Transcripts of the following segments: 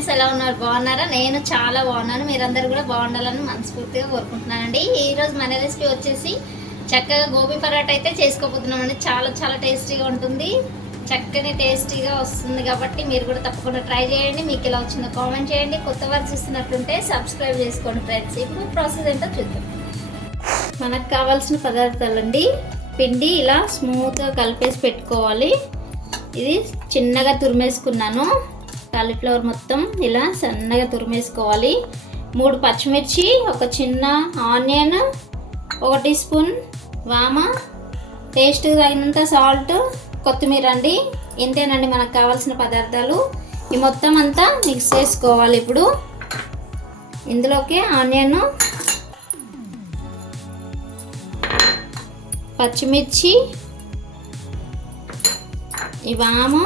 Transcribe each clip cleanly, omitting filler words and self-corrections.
Friends, ఎలా ఉన్నారు? బాగున్నారా? నేను చాలా బాగున్నాను. మీరందరూ కూడా బాగుండాలని మనస్ఫూర్తిగా కోరుకుంటున్నానండి. ఈరోజు మన రెసిపీ వచ్చేసి చక్కగా గోబీ పరాటా అయితే చేసుకోబోతున్నామండి. చాలా చాలా టేస్టీగా ఉంటుంది, చక్కని టేస్టీగా వస్తుంది. కాబట్టి మీరు కూడా తప్పకుండా ట్రై చేయండి. మీకు ఎలా వచ్చిందో కామెంట్ చేయండి. కొత్త వారు చూస్తున్నట్టుంటే సబ్స్క్రైబ్ చేసుకోండి ఫ్రెండ్స్. ఇప్పుడు ప్రాసెస్ ఏంటో చూద్దాం. మనకు కావాల్సిన పదార్థాలండి: పిండి ఇలా స్మూత్గా కలిపేసి పెట్టుకోవాలి. ఇది చిన్నగా తురిమేసుకున్నాను. కాలీఫ్లవర్ మొత్తం ఇలా సన్నగా తురిమేసుకోవాలి. 3 పచ్చిమిర్చి, ఒక చిన్న ఆనియన్, 1 టీ స్పూన్ వామ, టేస్ట్ తగినంత సాల్ట్, కొత్తిమీర అండి. ఇంతేనండి మనకు కావాల్సిన పదార్థాలు. ఈ మొత్తం అంతా మిక్స్ చేసుకోవాలి. ఇప్పుడు ఇందులోకి ఆనియన్, పచ్చిమిర్చి, ఈ వాము,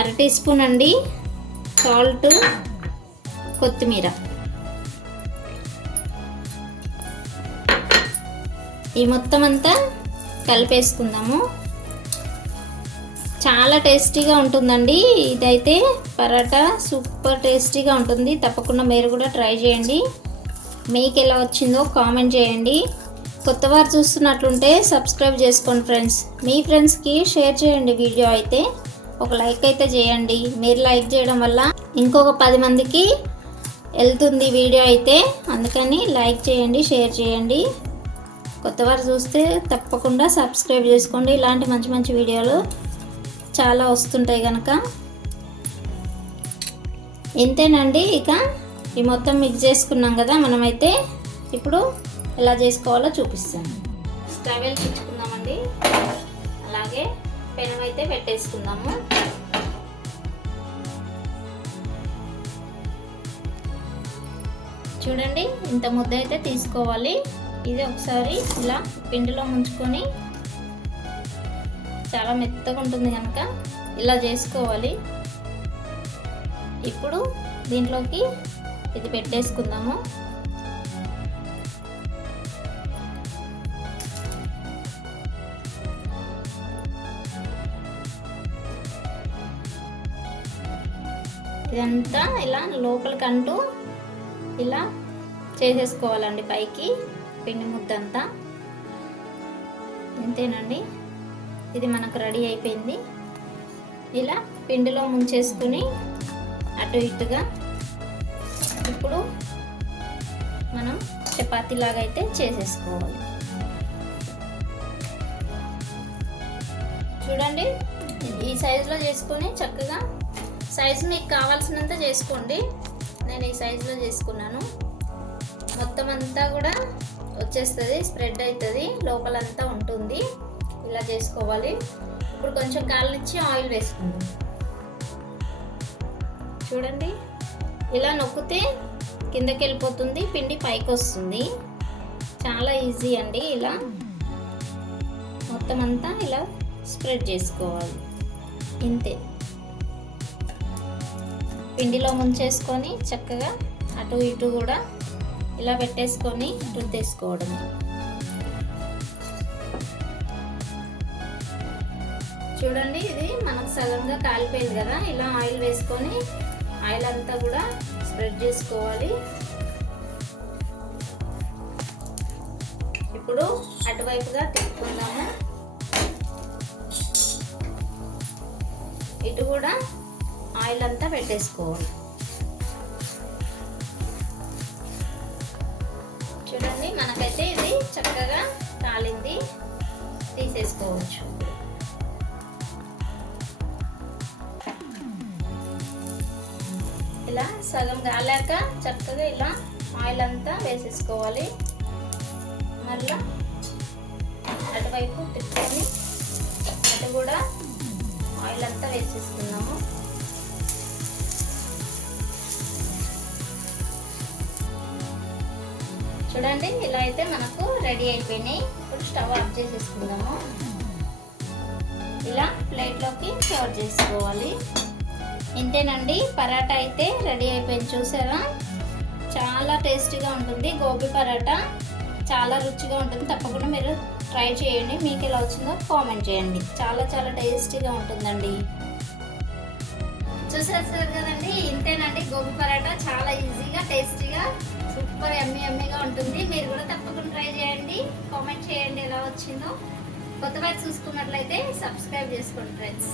1/2 టీ స్పూన్ అండి సాల్ట్, కొత్తిమీర, ఈ మొత్తం అంతా కలిపేసుకుందాము. చాలా టేస్టీగా ఉంటుందండి. ఇదైతే పరాటా సూపర్ టేస్టీగా ఉంటుంది. తప్పకుండా మీరు కూడా ట్రై చేయండి. మీకు ఎలా వచ్చిందో కామెంట్ చేయండి. కొత్త వారు చూస్తున్నట్లుంటే సబ్స్క్రైబ్ చేసుకోండి ఫ్రెండ్స్. మీ ఫ్రెండ్స్కి షేర్ చేయండి. వీడియో అయితే ఒక లైక్ అయితే చేయండి. మీరు లైక్ చేయడం వల్ల ఇంకొక 10 మందికి వెళ్తుంది వీడియో అయితే. అందుకని లైక్ చేయండి, షేర్ చేయండి. కొత్తవారు చూస్తే తప్పకుండా సబ్స్క్రైబ్ చేసుకోండి. ఇలాంటి మంచి మంచి వీడియోలు చాలా వస్తుంటాయి కనుక. ఇంతేనండి. ఇక ఈ మొత్తం మిక్స్ చేసుకున్నాం కదా. మనమైతే ఇప్పుడు ఎలా చేసుకోవాలో చూపిస్తాను. స్టవ్ వెలిగించుకుందామండి. అలాగే పెనం అయితే పెట్టేసుకుందాము. చూడండి, ఇంత ముద్ద అయితే తీసుకోవాలి. ఇది ఒకసారి ఇలా పిండిలో ముంచుకొని, చాలా మెత్తగా ఉంటుంది కనుక ఇలా చేసుకోవాలి. ఇప్పుడు దీంట్లోకి ఇది పెట్టేసుకుందాము. ఇదంతా ఇలా లోపలికంటూ ఇలా చేసేసుకోవాలండి పైకి పిండి ముద్దంతా. ఇంతేనండి, ఇది మనకు రెడీ అయిపోయింది. ఇలా పిండిలో ముంచేసుకుని అటు ఇటుగా ఇప్పుడు మనం చపాతీలాగా అయితే చేసేసుకోవాలి. చూడండి, ఈ సైజులో చేసుకొని చక్కగా సైజు మీకు కావాల్సినంత చేసుకోండి. నేను ఈ సైజులో చేసుకున్నాను. మొత్తం అంతా కూడా వచ్చేస్తుంది, స్ప్రెడ్ అవుతుంది, లోపలంతా ఉంటుంది. ఇలా చేసుకోవాలి. ఇప్పుడు కొంచెం కాలనిచ్చి ఆయిల్ వేసుకుందాం. చూడండి, ఇలా నొక్కితే కిందకి వెళ్ళిపోతుంది, పిండి పైకి వస్తుంది. చాలా ఈజీ అండి. ఇలా మొత్తం అంతా ఇలా స్ప్రెడ్ చేసుకోవాలి. ఇంతే, పిండిలో ముంచేసుకొని చక్కగా అటు ఇటు కూడా ఇలా పెట్టేసుకొని రుద్దేసుకోవడం. చూడండి, ఇది మనకు సగంగా కాలిపోయింది కదా. ఇలా ఆయిల్ వేసుకొని ఆయిల్ అంతా కూడా స్ప్రెడ్ చేసుకోవాలి. ఇప్పుడు అటువైపుగా తిప్పుకుందాము. ఇటు కూడా ఆయిల్ అంతా పెట్టేసుకోవాలి. చూడండి, మనకైతే ఇది చక్కగా కాలింది, తీసేసుకోవచ్చు. ఇలా సగం కాలాక చక్కగా ఇలా ఆయిల్ అంతా వేసేసుకోవాలి. మళ్ళా అటువైపు తిప్పుకొని అటు కూడా ఆయిల్ అంతా వేసేసుకున్నాము. చూడండి, ఇలా అయితే మనకు రెడీ అయిపోయినాయి. ఇప్పుడు స్టవ్ ఆఫ్ చేసేసుకుందాము. ఇలా ప్లేట్లోకి సర్వ్ చేసుకోవాలి. ఇంతేనండి, పరాటా అయితే రెడీ అయిపోయింది. చూసారా, చాలా టేస్టీగా ఉంటుంది. గోబీ పరాటా చాలా రుచిగా ఉంటుంది. తప్పకుండా మీరు ట్రై చేయండి. మీకు ఎలా వచ్చిందో కామెంట్ చేయండి. చాలా చాలా టేస్టీగా ఉంటుందండి. చూసేస్తారు కదండి, ఇంతేనండి గోబీ పరాటా. చాలా ఈజీగా టేస్టీగా సూపర్ యమ్మీగా ఉంటుంది. మీరు కూడా తప్పకుండా ట్రై చేయండి, కామెంట్ చేయండి ఎలా వచ్చిందో. కొత్త వారు చూసుకున్నట్లయితే సబ్స్క్రైబ్ చేసుకోండి ఫ్రెండ్స్.